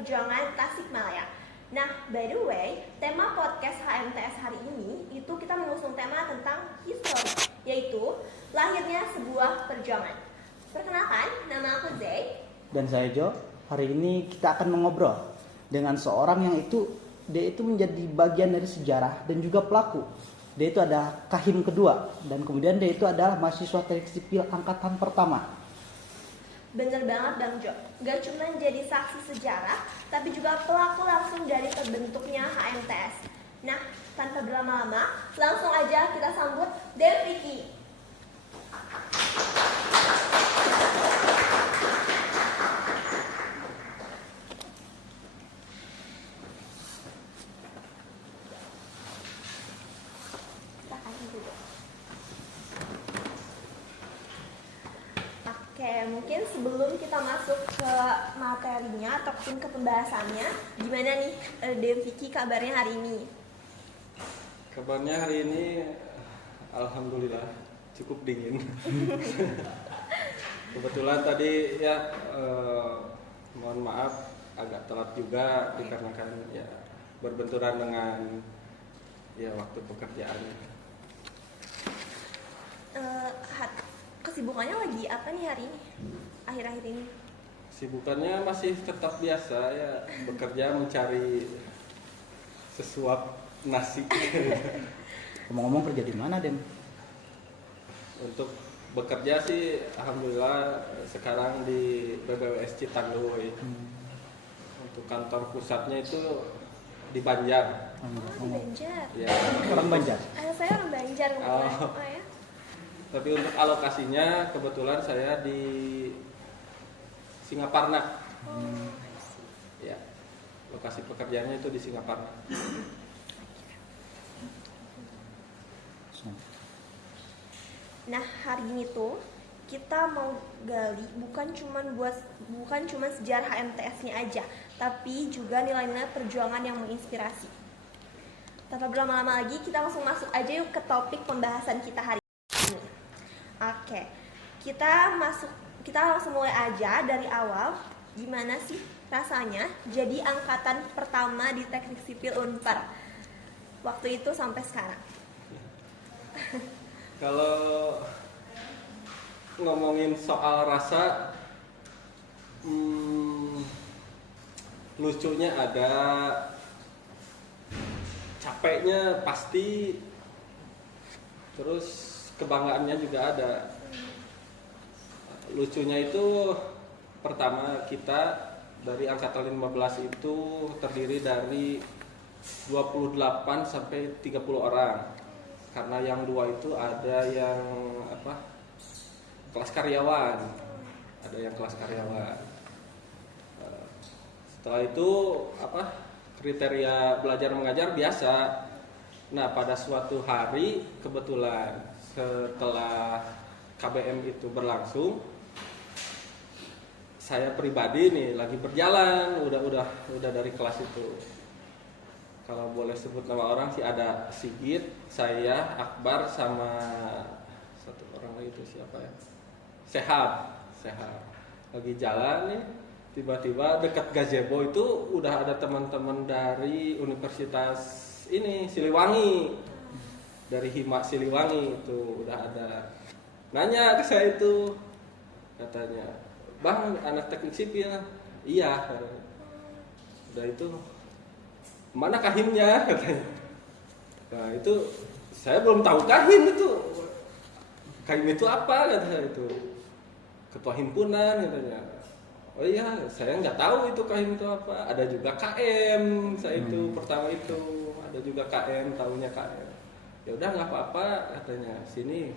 Perjuangan Tasikmalaya. Nah, by the way, tema podcast HMTS hari ini itu kita mengusung tema tentang history, yaitu lahirnya sebuah perjuangan. Perkenalkan, nama aku Zay. Dan saya Jo. Hari ini kita akan mengobrol dengan seorang yang dia itu menjadi bagian dari sejarah dan juga pelaku. Dia itu adalah Kahim kedua dan kemudian dia itu adalah mahasiswa teknik sipil angkatan pertama. Bener banget Bang Jo, gak cuma jadi saksi sejarah, tapi juga pelaku langsung dari terbentuknya HMTS. Nah, tanpa berlama-lama, langsung aja kita sambut Vicky. Oke, mungkin sebelum kita masuk ke materinya ataupun ke pembahasannya, gimana nih Vicky kabarnya hari ini? Kabarnya hari ini alhamdulillah cukup dingin. Kebetulan tadi ya mohon maaf agak telat juga dikarenakan ya berbenturan dengan ya waktu pekerjaan. Kesibukannya lagi apa nih hari ini? Akhir-akhir ini? Sibukannya masih tetap biasa ya, bekerja mencari sesuap nasi. Ngomong-ngomong kerja di mana, Dem? Untuk bekerja sih alhamdulillah sekarang di BBWS Citanduy. Untuk kantor pusatnya itu di Banjar. Di Banjar. Ya. Orang Banjar. Saya orang Banjar kebetulan. Oh. Oh ya. Tapi untuk alokasinya kebetulan saya di Singaparna. Ya. Lokasi pekerjaannya itu di Singaparna. Nah, hari ini tuh kita mau gali bukan cuma sejarah HMTS-nya aja, tapi juga nilai-nilai perjuangan yang menginspirasi. Tanpa berlama-lama lagi, kita langsung masuk aja yuk ke topik pembahasan kita hari ini. Oke, kita langsung mulai aja dari awal. Gimana sih rasanya jadi angkatan pertama di Teknik Sipil Unpar waktu itu sampai sekarang? Kalau ngomongin soal rasa, lucunya ada, capeknya pasti, terus kebanggaannya juga ada. Lucunya itu pertama kita dari angkatan 15 itu terdiri dari 28 sampai 30 orang. Karena yang dua itu ada yang kelas karyawan. Ada yang kelas karyawan. Setelah itu kriteria belajar mengajar biasa. Nah, pada suatu hari kebetulan setelah KBM itu berlangsung, saya pribadi nih lagi berjalan, udah dari kelas itu. Kalau boleh sebut nama orang sih ada Sigit, saya, Akbar, sama satu orang lagi itu siapa ya? Sehab. Lagi jalan nih, tiba-tiba dekat gazebo itu udah ada teman-teman dari Universitas ini Siliwangi. Dari Hima Siliwangi itu udah ada. Nanya ke saya itu, katanya, "Bang, anak teknik sipil?" "Iya." Udah itu, "Mana kahimnya?" katanya. Nah itu saya belum tahu kahim itu. Kahim itu apa katanya itu. Ketua himpunan katanya. Oh iya, saya nggak tahu itu kahim itu apa. Ada juga KM, saya itu pertama itu. Ada juga KM, tahunya KM. Ya udah nggak apa-apa katanya, sini.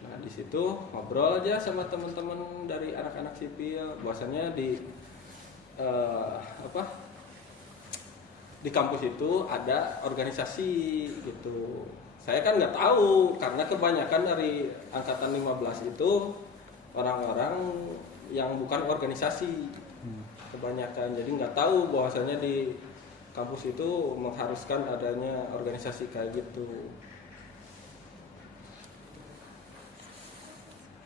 Nah di situ ngobrol aja sama teman-teman dari anak-anak sipil. Bahwasannya di di kampus itu ada organisasi gitu. Saya kan nggak tahu karena kebanyakan dari angkatan 15 itu orang-orang yang bukan organisasi kebanyakan. Jadi nggak tahu bahwasanya di kampus itu mengharuskan adanya organisasi kayak gitu.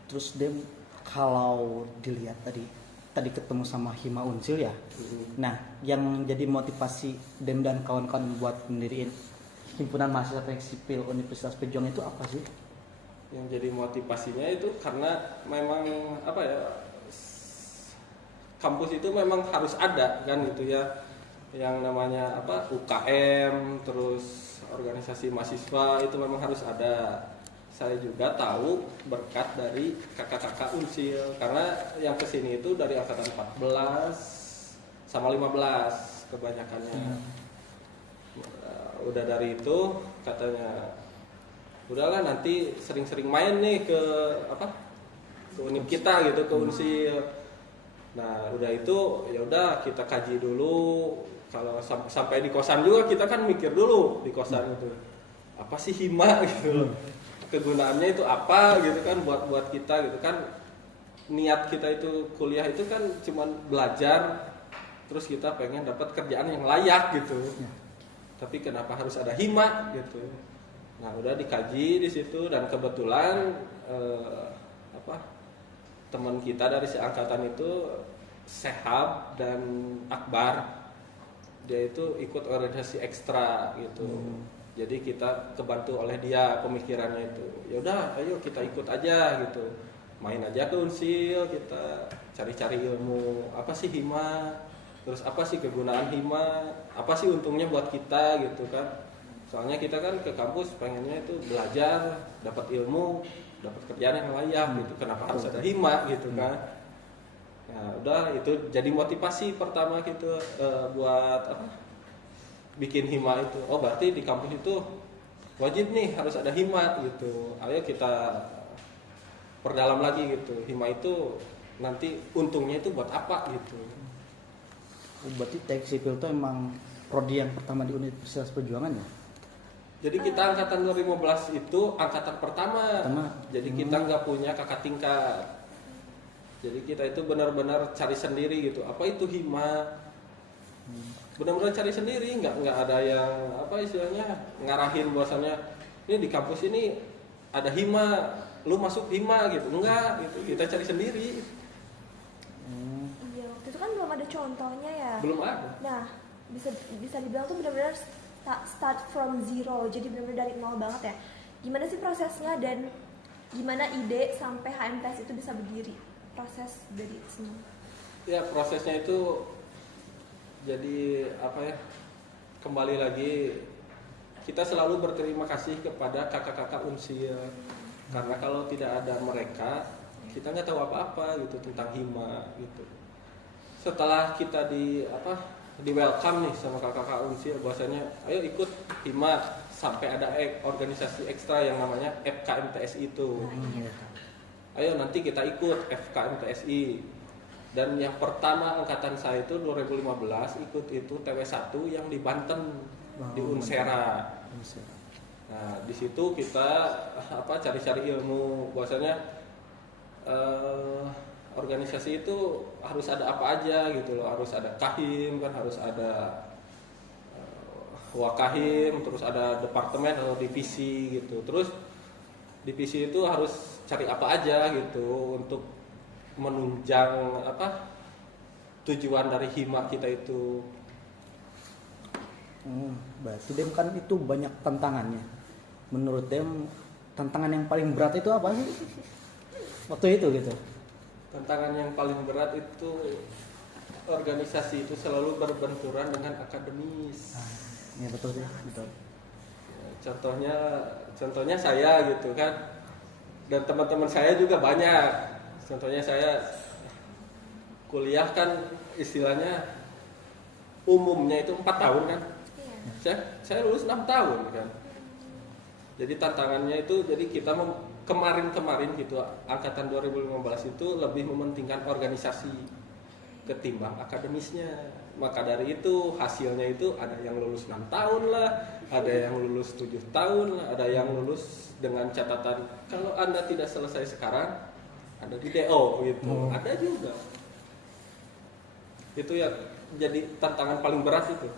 Terus Dem, kalau dilihat tadi tadi ketemu sama Hima Unsil ya. Nah, yang jadi motivasi Dem dan kawan-kawan buat mendiriin Himpunan Mahasiswa Teknik Sipil Universitas Pejuang itu apa sih? Yang jadi motivasinya itu karena memang apa ya, kampus itu memang harus ada kan gitu ya, yang namanya apa UKM, terus organisasi mahasiswa itu memang harus ada. Saya juga tahu berkat dari kakak-kakak Unsil, karena yang kesini itu dari angkatan 14 sama 15 kebanyakannya. Udah dari itu katanya, udahlah nanti sering-sering main nih ke apa, ke univ kita gitu, ke Unsil. Nah udah itu ya udah kita kaji dulu. Kalau sampai di kosan juga kita kan mikir dulu di kosan itu apa sih hima gitu, kegunaannya itu apa gitu kan, buat kita gitu kan. Niat kita itu kuliah itu kan cuman belajar, terus kita pengen dapat kerjaan yang layak gitu. Tapi kenapa harus ada hima gitu? Nah udah dikaji di situ, dan kebetulan teman kita dari seangkatan itu Sehab dan Akbar, dia itu ikut organisasi ekstra gitu. Jadi kita kebantu oleh dia pemikirannya itu. Ya udah, ayo kita ikut aja gitu. Main aja ke Unsil, kita cari-cari ilmu. Apa sih hima? Terus apa sih kegunaan hima? Apa sih untungnya buat kita gitu kan? Soalnya kita kan ke kampus pengennya itu belajar, dapat ilmu, dapat kerjaan yang layak gitu. Kenapa harus ada hima gitu kan? Nah, udah itu jadi motivasi pertama gitu buat apa? Bikin hima itu. Oh berarti di kampus itu wajib nih harus ada hima gitu. Ayo kita perdalam lagi gitu. Hima itu nanti untungnya itu buat apa gitu. Berarti teknik sipil itu emang prodi yang pertama di Universitas Perjuangan ya? Jadi kita angkatan 2015 itu angkatan pertama. Jadi kita nggak punya kakak tingkat. Jadi kita itu benar-benar cari sendiri gitu. Apa itu hima? Benar-benar cari sendiri, nggak ada yang apa istilahnya ngarahin bahwasannya ini di kampus ini ada hima, lu masuk hima gitu. Enggak gitu. Kita cari sendiri. Iya, waktu itu kan belum ada contohnya ya. Belum ada. Nah, bisa dibilang tuh benar-benar start from zero, jadi benar-benar dari nol banget ya. Gimana sih prosesnya dan gimana ide sampai HMTS itu bisa berdiri? Proses dari semua. Ya prosesnya itu jadi apa ya? Kembali lagi kita selalu berterima kasih kepada kakak-kakak Unsil, karena kalau tidak ada mereka kita nggak tahu apa-apa gitu tentang hima gitu. Setelah kita di welcome nih sama kakak-kakak Unsil, bahwasanya ayo ikut hima, sampai ada organisasi ekstra yang namanya FKMTSI itu. Ayo nanti kita ikut FKMTSI. Dan yang pertama angkatan saya itu 2015 ikut itu TW1 yang di Banten, di Unsera. Nah, di situ kita cari-cari ilmu, bahwasanya organisasi itu harus ada apa aja gitu loh. Harus ada kahim kan, harus ada wakahim, terus ada departemen atau divisi gitu. Terus divisi itu harus cari apa aja gitu untuk menunjang tujuan dari hima kita itu. Berarti Dem kan itu banyak tantangannya. Menurut Dem tantangan yang paling berat itu apa sih waktu itu gitu? Tantangan yang paling berat itu organisasi itu selalu berbenturan dengan akademis. Ya betul sih, betul. Contohnya saya gitu kan, dan teman-teman saya juga banyak. Contohnya saya kuliah kan istilahnya umumnya itu 4 tahun kan. Saya lulus 6 tahun kan. Jadi tantangannya itu, jadi kita kemarin gitu angkatan 2015 itu lebih mementingkan organisasi ketimbang akademisnya. Maka dari itu hasilnya itu ada yang lulus 6 tahun lah, ada yang lulus 7 tahun lah, ada yang lulus dengan catatan kalau Anda tidak selesai sekarang ada di DO gitu. Ada juga. Itu ya jadi tantangan paling berat itu.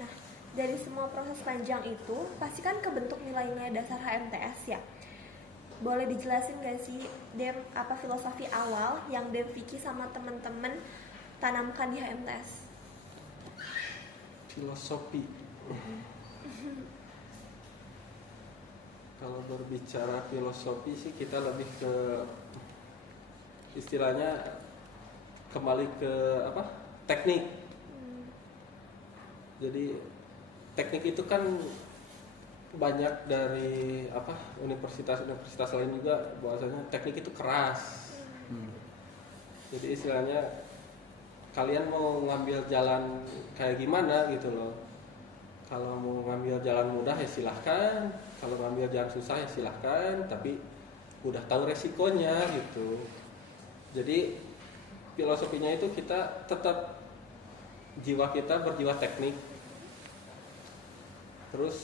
Nah, dari semua proses panjang itu pasti kan kebentuk nilai-nilai dasar HMTS ya. boleh dijelasin gak sih Dem apa filosofi awal yang Dem Vicky sama temen-temen tanamkan di HMTS? Filosofi. Kalau berbicara filosofi sih kita lebih ke istilahnya kembali ke apa? Teknik. Jadi teknik itu kan banyak dari apa universitas lain juga bahwasanya teknik itu keras. Jadi istilahnya kalian mau ngambil jalan kayak gimana gitu loh. Kalau mau ngambil jalan mudah ya silahkan, kalau ngambil jalan susah ya silahkan, tapi udah tahu resikonya gitu. Jadi filosofinya itu kita tetap jiwa kita berjiwa teknik. Terus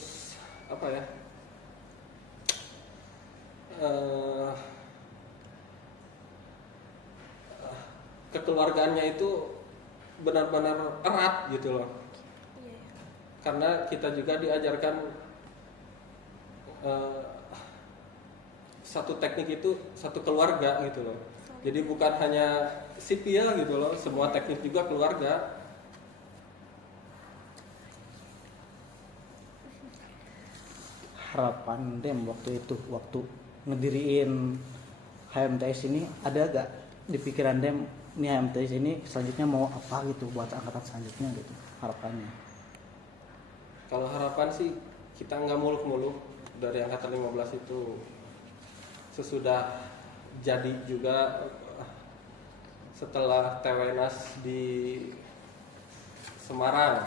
apa ya? Kekeluargaannya itu benar-benar erat gitu loh. Iya. Karena kita juga diajarkan satu teknik itu satu keluarga gitu loh. Jadi bukan hanya sipil gitu loh, semua teknik juga keluarga. Harapan Dem waktu itu, waktu ngediriin HMTS ini, ada gak di pikiran Dem nih HMTS ini selanjutnya mau apa gitu buat angkatan selanjutnya gitu harapannya? Kalau harapan sih kita nggak muluk-muluk dari angkatan 15 itu, sesudah jadi juga setelah TWNAS di Semarang,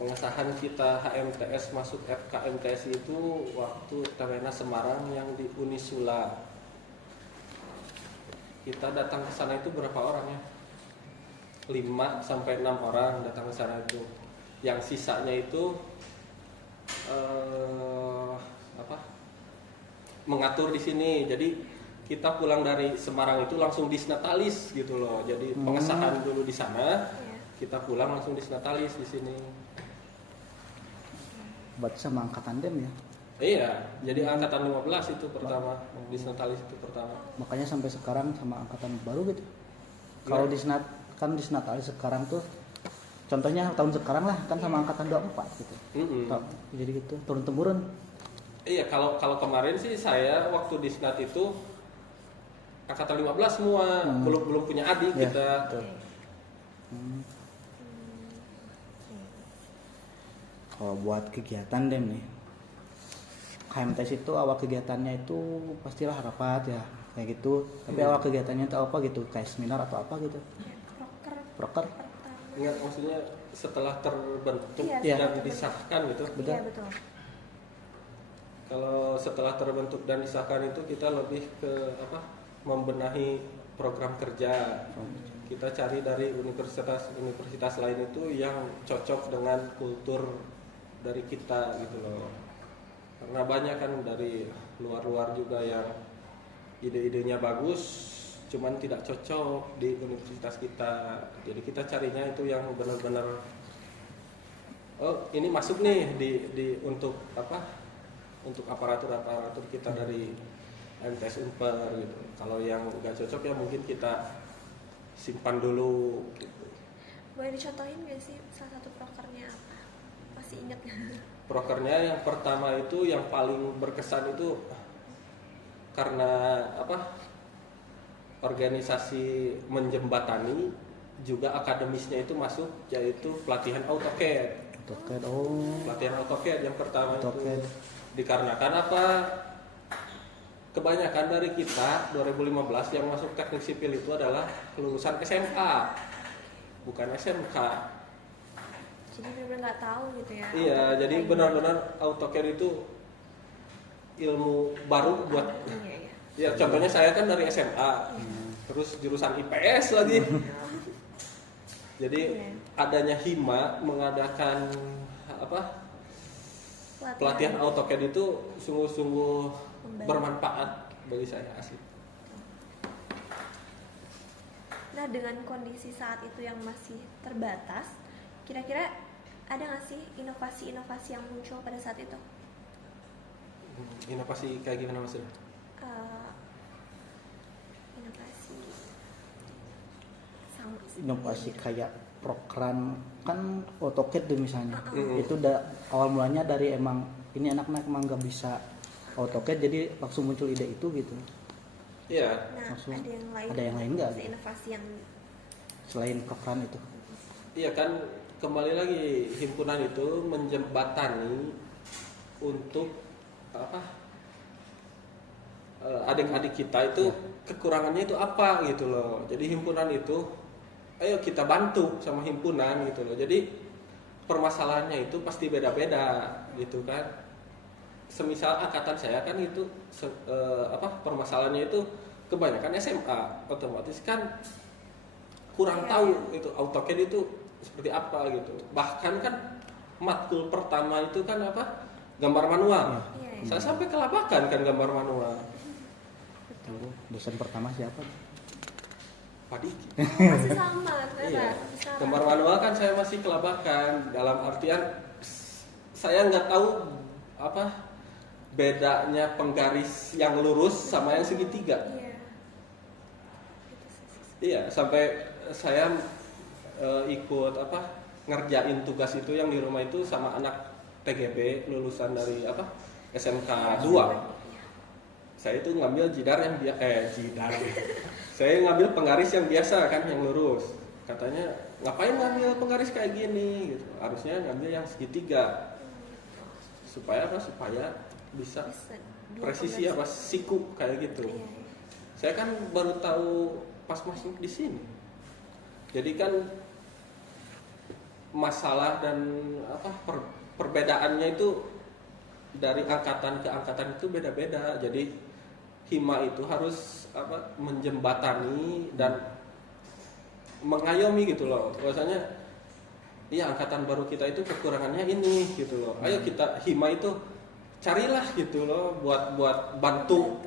pengesahan kita HMTS masuk FKMTS itu waktu TWNAS Semarang yang di Unisula. Kita datang ke sana itu berapa orang ya? 5 sampai 6 orang datang ke sana itu. Yang sisanya itu mengatur di sini. Jadi kita pulang dari Semarang itu langsung disnatalis gitu loh. Jadi pengesahan dulu di sana, kita pulang langsung disnatalis di sini. Buat sama angkatan Dem ya. Iya, jadi angkatan 15 itu pertama, disnatalis itu pertama. Makanya sampai sekarang sama angkatan baru gitu. Iya. Kalau disnatalis sekarang tuh contohnya tahun sekarang lah kan sama angkatan 24 gitu. Jadi gitu turun temurun. Iya, kalau kemarin sih saya waktu di Snat itu angkatan 15 semua, belum punya adik Ya, kita. betul. Kalau buat kegiatan Dem nih, HMTS itu awal kegiatannya itu pastilah rapat ya kayak gitu. Tapi awal kegiatannya itu apa gitu, kayak seminar atau apa gitu? Proker? Enggak, maksudnya setelah terbentuk Iya, dan setelah disahkan gitu. Iya betul. Kalau setelah terbentuk dan disahkan itu kita lebih ke apa? Membenahi program kerja. Kita cari dari universitas lain itu yang cocok dengan kultur dari kita gitu loh. Karena banyak kan dari luar-luar juga yang ide-idenya bagus, cuman tidak cocok di universitas kita. Jadi kita carinya itu yang benar-benar oh ini masuk nih di untuk apa? Untuk aparatur kita dari MTS Unpar gitu. Kalau yang nggak cocok ya mungkin kita simpan dulu gitu. Boleh dicontohin gak sih salah satu prokernya apa? Masih ingat nggak? Prokernya yang pertama itu yang paling berkesan itu karena apa? Organisasi menjembatani juga akademisnya itu masuk, yaitu pelatihan AutoCAD. AutoCAD, oh. Pelatihan AutoCAD yang pertama AutoCAD. itu dikarenakan apa? Kebanyakan dari kita 2015 yang masuk teknik sipil itu adalah lulusan SMA, bukan SMK. Jadi benar-benar nggak tahu gitu ya. Iya, jadi benar-benar AutoCAD itu ilmu baru buat. Iya. Ya contohnya saya kan dari SMA, terus jurusan IPS lagi. Jadi adanya Hima mengadakan apa? Pelatihan AutoCAD itu sungguh-sungguh bermanfaat bagi saya, asli. Nah dengan kondisi saat itu yang masih terbatas, kira-kira ada nggak sih inovasi-inovasi yang muncul pada saat itu? Inovasi kayak gimana maksudnya? Eh, inovasi sama sih. Inovasi kayak program kan AutoCAD tuh misalnya. Mm-mm. Itu awal mulanya dari emang ini anak-anak emang nggak bisa AutoCAD jadi langsung muncul ide itu gitu. Iya. Nah, Maksudnya, ada yang lain nggak? bisa inovasi yang Selain program itu. Iya kan, kembali lagi himpunan itu menjembatani untuk apa, adik-adik kita itu kekurangannya itu apa gitu loh. Jadi himpunan itu ayo kita bantu sama himpunan gitu loh. Jadi permasalahannya itu pasti beda-beda gitu kan. Semisal angkatan saya kan itu permasalahannya itu kebanyakan SMA, otomatis kan kurang Iya, tahu itu AutoCAD itu seperti apa gitu. Bahkan kan matkul pertama itu kan apa, gambar manual. Iya, Saya sampai kelabakan kan gambar manual. Dulu dosen pertama siapa? Pak Diki. masih sama ternyata. Iya. Masih sama. Gambar manual kan saya masih kelabakan, dalam artian saya nggak tahu apa bedanya penggaris yang lurus sama yang segitiga. Iya. Iya, sampai saya ikut apa ngerjain tugas itu yang di rumah itu sama anak TGB lulusan dari apa SMK 2. Saya itu ngambil jidar yang jidar. Saya ngambil penggaris yang biasa kan, yang lurus. Katanya ngapain ngambil penggaris kayak gini gitu. Harusnya ngambil yang segitiga. Supaya apa? Supaya bisa Bisa dua presisi penggaris. apa siku kayak gitu. Iya, iya. Saya kan baru tahu pas masuk di sini. Jadi kan masalah dan apa perbedaannya itu dari angkatan ke angkatan itu beda-beda. Jadi hima itu harus apa menjembatani dan mengayomi gitu loh. Bahwasanya iya angkatan baru kita itu kekurangannya ini gitu loh. Ayo kita hima itu carilah gitu loh buat bantu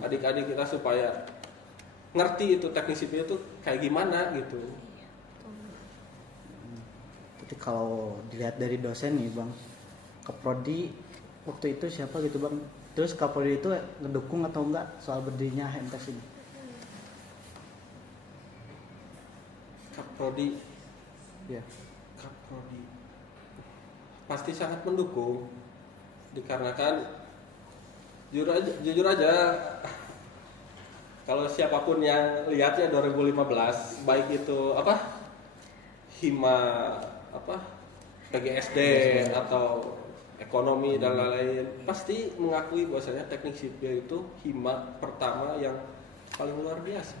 adik-adik kita supaya ngerti itu teknik sipil itu kayak gimana gitu. Tapi kalau dilihat dari dosen nih bang, Kaprodi waktu itu siapa gitu bang? Terus Kaprodi itu ngedukung atau enggak soal berdirinya HMTS ini? Kaprodi, Ya. Kaprodi pasti sangat mendukung, dikarenakan jujur aja kalau siapapun yang lihat ya 2015 baik itu apa hima apa PGSD atau ekonomi dan lain-lain pasti mengakui bahwasanya teknik sipil itu hima pertama yang paling luar biasa.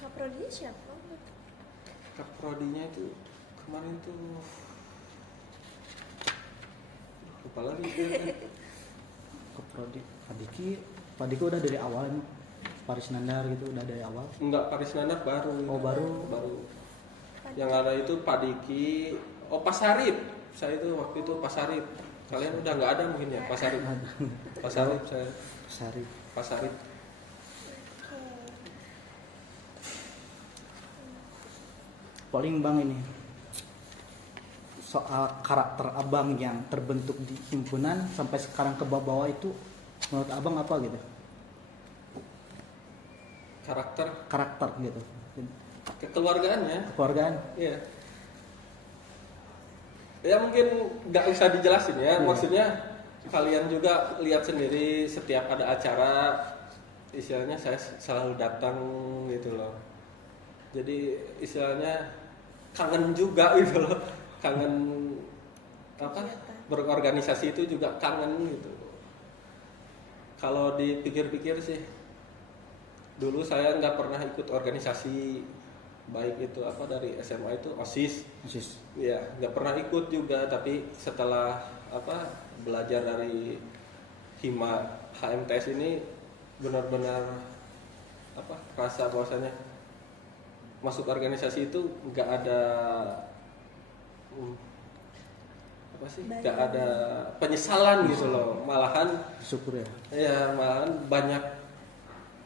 Kaprodi siapa? Kaprodinya itu kemarin tuh lupa lagi Kaprodi, Padiki udah dari awal ini. Paris Nandar gitu udah dari awal. enggak, Paris Nandar baru. Oh, baru. Yang ada itu Pak Diki, Pasarip. Saya itu waktu itu Pasarip. Kalian udah nggak ada mungkin ya Pasarip. Pasarip saya. Sari. Pasarip. Paling bang ini soal karakter abang yang terbentuk di himpunan sampai sekarang ke bawah itu menurut abang apa gitu? Karakter gitu. Kekeluargaannya. Kekeluargaan. Iya. Ya mungkin nggak usah dijelasin ya. Maksudnya kalian juga lihat sendiri setiap ada acara, istilahnya saya selalu datang gitu loh. Jadi istilahnya kangen juga gitu loh. Kangen apa? Berorganisasi itu juga kangen gitu. Kalau dipikir-pikir sih, dulu saya nggak pernah ikut organisasi, baik itu apa dari SMA itu OSIS. Ya nggak pernah ikut juga, tapi setelah apa belajar dari hima HMTS ini benar-benar apa rasa bahwasanya masuk organisasi itu nggak ada apa sih nggak ada penyesalan gitu loh, malahan Syukur ya. ya malahan banyak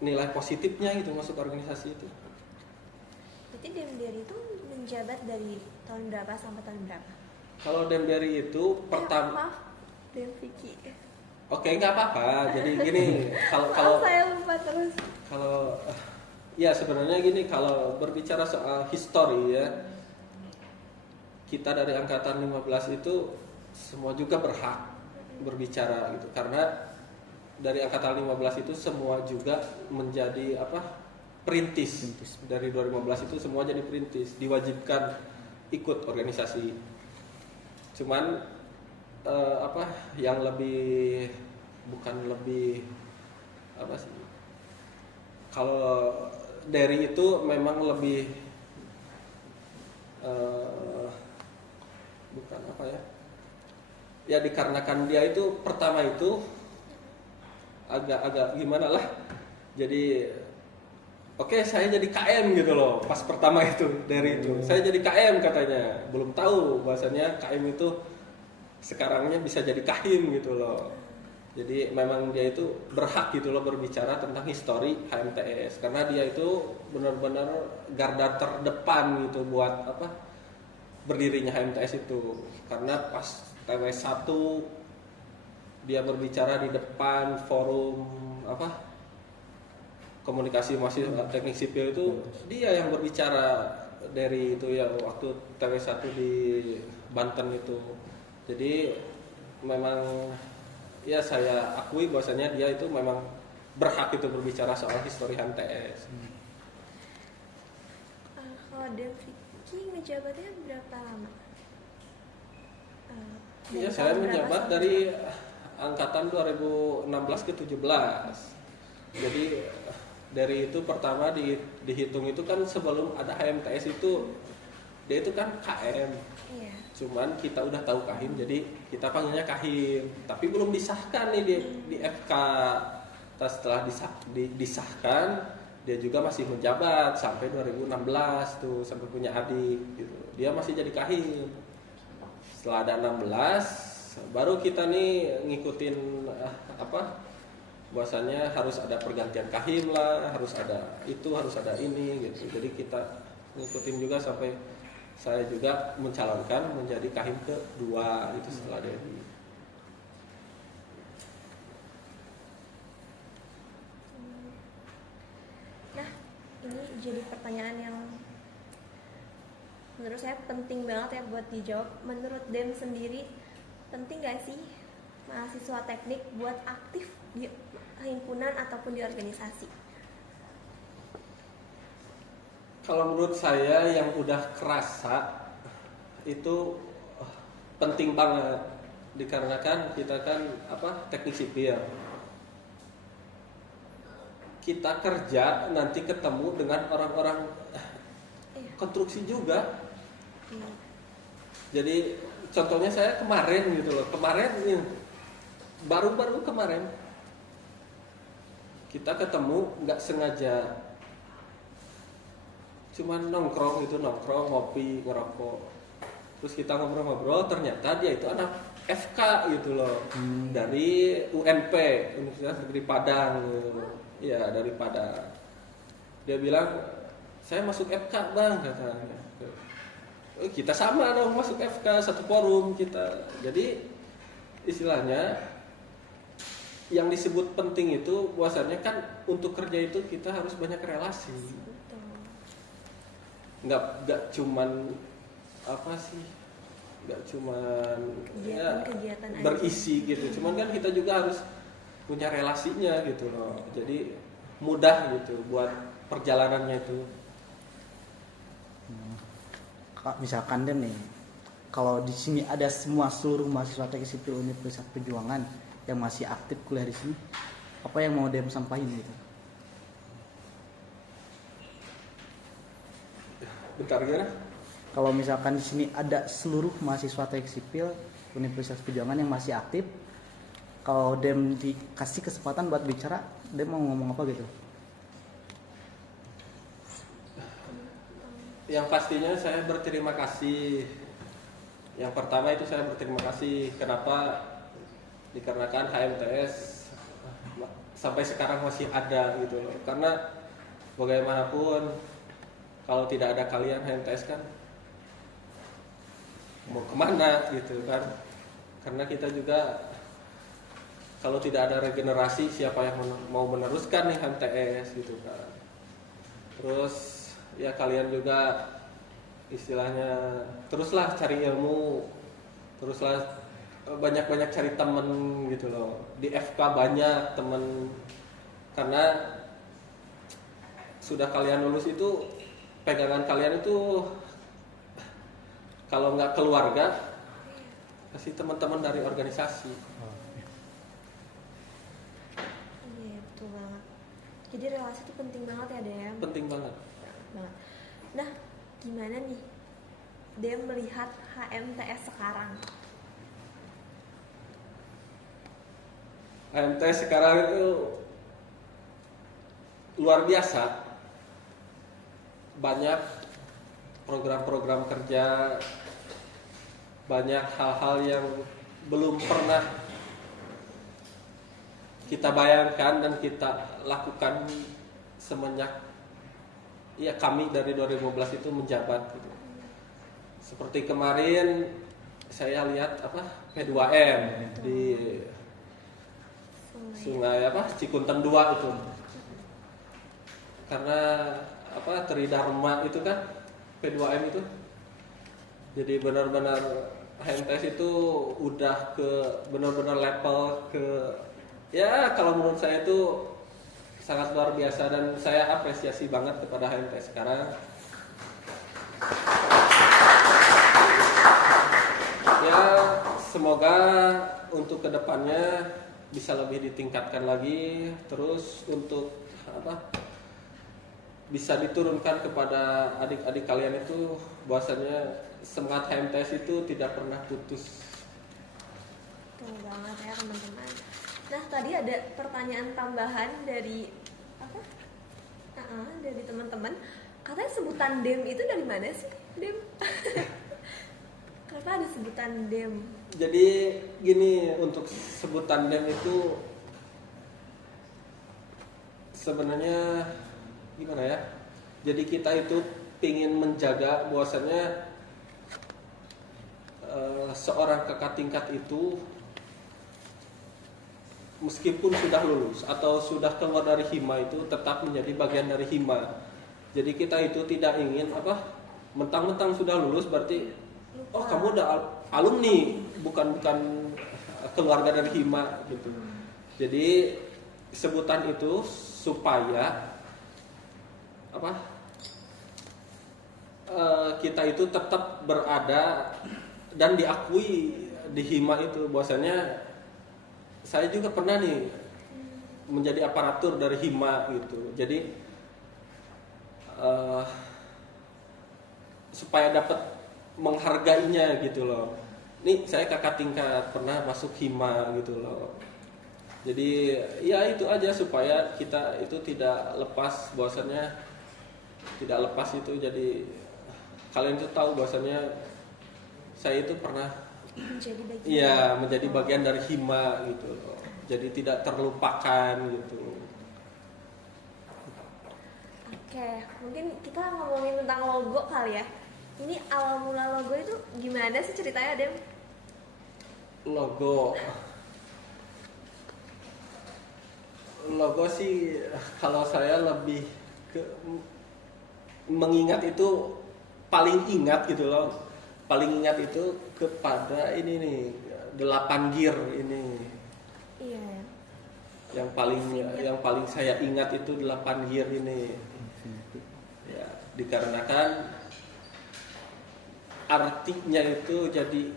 nilai positifnya gitu masuk organisasi itu. Berarti Demderi itu menjabat dari tahun berapa sampai tahun berapa? Kalau Demberi itu pertama, Maaf, Dem Vicky. oke nggak apa-apa. Jadi gini, kalau Maaf, kalau saya lupa terus. kalau ya sebenarnya gini, kalau berbicara soal histori ya, kita dari angkatan 15 itu semua juga berhak berbicara gitu, karena dari angkatan 15 itu semua juga menjadi perintis. Dari 2015 itu semua jadi perintis, diwajibkan ikut organisasi. Cuman yang lebih, bukan lebih apa sih, kalau dari itu memang lebih bukan ya dikarenakan dia itu pertama itu agak gimana lah, jadi oke, saya jadi KM gitu loh. Pas pertama itu dari itu saya jadi KM katanya, belum tahu bahasanya KM itu sekarangnya bisa jadi kahim gitu loh. Jadi memang dia itu berhak gitu loh berbicara tentang histori HMTS, karena dia itu benar-benar garda terdepan gitu buat berdirinya HMTS itu. Karena pas TW1 dia berbicara di depan forum komunikasi mahasiswa teknik sipil itu, dia yang berbicara dari itu ya, waktu TW1 di Banten itu. Jadi memang ya saya akui bahwasanya dia itu memang berhak itu berbicara soal histori HMTS. Kalau Dem Vicky ngejabatnya berapa lama? Iya, saya menjabat dari angkatan 2016 ke 17. Jadi dari itu pertama dihitung itu kan sebelum ada HMTS itu dia itu kan KM. Iya. Cuman kita udah tahu kahim, jadi kita panggilnya kahim. Tapi belum disahkan nih di FK. Setelah disahkan, dia juga masih menjabat sampai 2016 tuh, sampai punya adik gitu. Dia masih jadi kahim. Setelah ada 16, baru kita nih ngikutin bahwasanya harus ada pergantian kahim lah, harus ada itu, harus ada ini gitu. Jadi kita ngikutin juga sampai saya juga mencalonkan menjadi kahim kedua itu setelah Dewi. Nah, ini jadi pertanyaan yang menurut saya penting banget ya buat dijawab. Menurut Dem sendiri, penting gak sih mahasiswa teknik buat aktif di himpunan ataupun di organisasi? Kalau menurut saya yang udah kerasa itu penting banget, dikarenakan kita kan teknik sipil. Kita kerja nanti ketemu dengan orang-orang konstruksi juga. Jadi contohnya saya kemarin gitu loh, baru-baru kemarin kita ketemu nggak sengaja, cuman nongkrong, ngopi, ngerokok, terus kita ngobrol-ngobrol, ternyata dia itu anak FK gitu loh, dari UNP, Universitas Negeri Padang gitu. Ya dari Padang. Dia bilang, saya masuk FK bang, katanya. Kita sama dong masuk FK, satu forum kita. Jadi istilahnya yang disebut penting itu bahwasannya kan untuk kerja itu kita harus banyak relasi. Nggak cuman nggak cuman kegiatan berisi gitu, cuman kan kita juga harus punya relasinya gitu loh, jadi mudah gitu buat perjalanannya itu. Misalkan Dem nih, kalau di sini ada seluruh mahasiswa teknik sipil Universitas Perjuangan yang masih aktif kuliah di sini, apa yang mau Dem sampaikan gitu? Bentar gimana? Kalau misalkan di sini ada seluruh mahasiswa teknik sipil Universitas Perjuangan yang masih aktif, kalau Dem dikasih kesempatan buat bicara, Dem mau ngomong apa gitu? Yang pastinya saya berterima kasih. Yang pertama itu saya berterima kasih. Kenapa? Dikarenakan HMTS sampai sekarang masih ada gitu loh. Karena bagaimanapun kalau tidak ada kalian HMTS kan mau kemana gitu kan, karena kita juga kalau tidak ada regenerasi siapa yang mau meneruskan nih HMTS gitu kan. Terus ya kalian juga istilahnya teruslah cari ilmu, teruslah banyak-banyak cari temen gitu loh. Di FK banyak temen, karena sudah kalian lulus itu pegangan kalian itu kalau nggak keluarga kasih teman-teman dari organisasi. Iya betul banget. Jadi relasi itu penting banget ya Dem. Penting banget. Banget. Nah, gimana nih Dem melihat HMTS sekarang? HMTS sekarang itu luar biasa. Banyak program-program kerja, banyak hal-hal yang belum pernah kita bayangkan dan kita lakukan semenjak ya kami dari 2015 itu menjabat gitu. Seperti kemarin saya lihat P2M di Sungai Cikunten 2 itu. Karena Tridharma itu kan P2M itu. Jadi benar-benar HMTS itu udah ke benar-benar level ke ya kalau menurut saya itu sangat luar biasa dan saya apresiasi banget kepada HMTS sekarang. Ya semoga untuk kedepannya bisa lebih ditingkatkan lagi, terus untuk bisa diturunkan kepada adik-adik kalian itu bahwasanya semangat HMTS itu tidak pernah putus. Betul banget ya teman-teman. Nah tadi ada pertanyaan tambahan dari dari teman-teman. Katanya sebutan DEM itu dari mana sih DEM? Kenapa ada sebutan DEM? Jadi gini, untuk sebutan DEM itu sebenarnya gimana ya? Jadi kita itu ingin menjaga bahwasanya seorang kakak tingkat itu meskipun sudah lulus atau sudah keluar dari hima itu tetap menjadi bagian dari hima. Jadi kita itu tidak ingin mentang-mentang sudah lulus berarti oh kamu udah alumni, bukan keluarga dari hima gitu. Jadi sebutan itu supaya kita itu tetap berada dan diakui di hima itu. Bahwasanya saya juga pernah nih menjadi aparatur dari hima gitu. Jadi supaya dapat menghargainya gitu loh. Nih saya kakak tingkat pernah masuk hima gitu loh. Jadi ya itu aja supaya kita itu tidak lepas, bahwasanya tidak lepas itu. Jadi kalian itu tahu bahwasanya saya itu pernah menjadi bagian dari hima gitu loh. Jadi tidak terlupakan gitu. Oke, mungkin kita ngomongin tentang logo kali ya. Ini awal mula logo itu gimana sih ceritanya, Dem? Logo sih kalau saya lebih ke mengingat itu, paling ingat gitu loh. Paling ingat itu kepada ini nih 8 gear ini. Iya. Yang paling saya ingat itu 8 gear ini. Ya, dikarenakan artinya itu jadi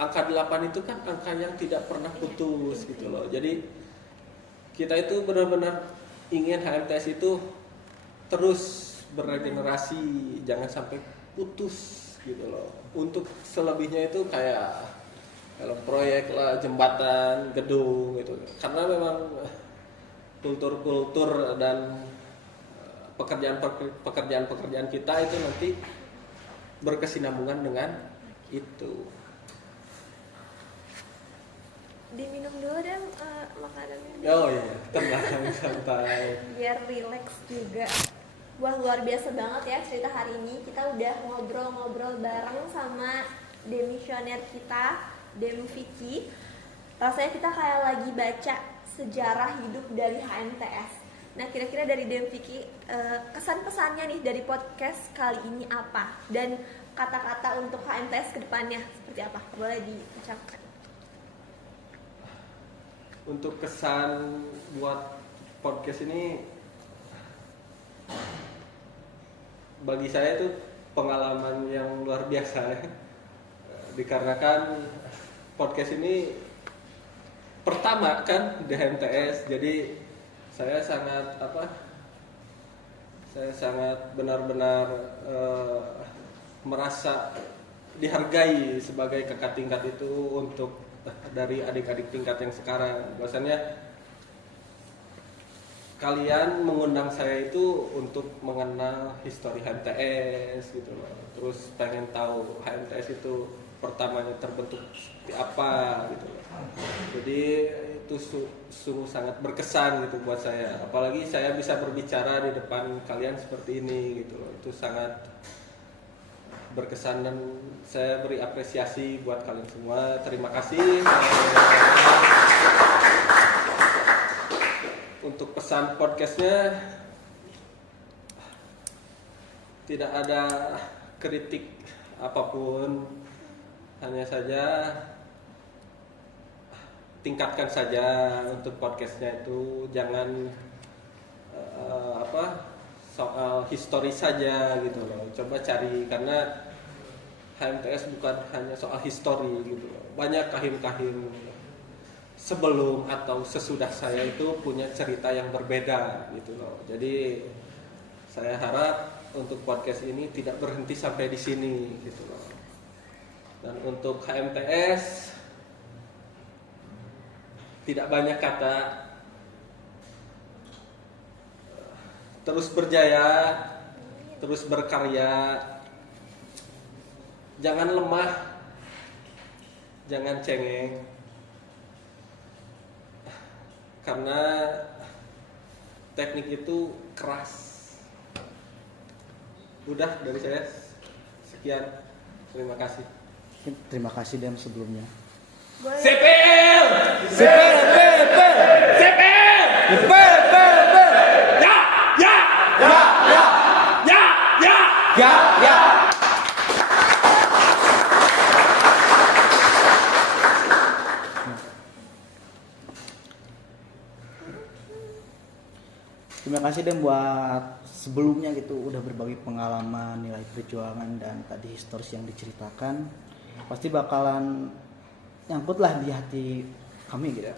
angka 8 itu kan angka yang tidak pernah putus gitu loh. Jadi kita itu benar-benar ingin HMTS itu terus beregenerasi, jangan sampai putus gitu loh. Untuk selebihnya itu kayak kalau proyek lah, jembatan, gedung gitu. Karena memang kultur dan pekerjaan kita itu nanti berkesinambungan dengan itu. Diminum dulu Dem makanannya. Oh iya, tenang santai. Biar relax juga. Wah luar biasa banget ya cerita hari ini. Kita udah ngobrol-ngobrol bareng sama demisioner kita, Dem Vicky. Rasanya kita kayak lagi baca sejarah hidup dari HMTS. Nah, kira-kira dari Dem Vicky, kesan-pesannya nih dari podcast kali ini apa? Dan kata-kata untuk HMTS ke depannya seperti apa? Boleh diucapkan. Untuk kesan buat podcast ini, bagi saya itu pengalaman yang luar biasa ya. Dikarenakan podcast ini pertama kan di HMTS, jadi saya sangat benar-benar merasa dihargai sebagai kakak tingkat itu untuk dari adik-adik tingkat yang sekarang. Bahwasannya kalian mengundang saya itu untuk mengenal histori HMTS gitu loh. Terus pengen tahu HMTS itu pertamanya terbentuk seperti apa gitu loh. Jadi itu sungguh sangat berkesan gitu buat saya. Apalagi saya bisa berbicara di depan kalian seperti ini gitu loh. Itu sangat berkesan dan saya beri apresiasi buat kalian semua. Terima kasih. Untuk pesan podcastnya, tidak ada kritik apapun, hanya saja tingkatkan saja untuk podcastnya itu, jangan soal histori saja gitu loh. Coba cari, karena HMTS bukan hanya soal histori gitu loh. Banyak kahim-kahim sebelum atau sesudah saya itu punya cerita yang berbeda gitu loh. Jadi saya harap untuk podcast ini tidak berhenti sampai di sini gitu loh. Dan untuk HMTS tidak banyak kata, terus berjaya, terus berkarya, jangan lemah, jangan cengeng, karena teknik itu keras. Udah dari saya, sekian, terima kasih. Terima kasih Dem sebelumnya. Boleh. CPL! Ya. Terima kasih Dem buat sebelumnya gitu udah berbagi pengalaman, nilai perjuangan dan tadi historis yang diceritakan. Pasti bakalan nyangkut lah di hati kami gitu.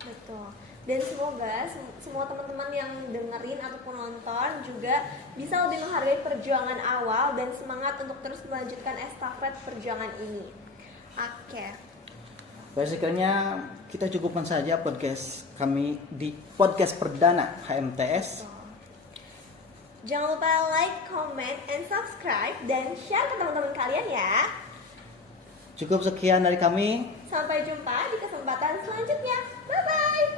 Betul. Dan semoga semua teman-teman yang dengerin ataupun nonton juga bisa lebih menghargai perjuangan awal dan semangat untuk terus melanjutkan estafet perjuangan ini. Oke. Basicnya kita cukupkan saja podcast kami di podcast perdana HMTS. Jangan lupa like, comment, and subscribe dan share ke teman-teman kalian ya. Cukup sekian dari kami. Sampai jumpa di kesempatan selanjutnya. Bye-bye.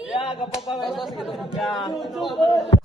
Ya, gak apa-apa.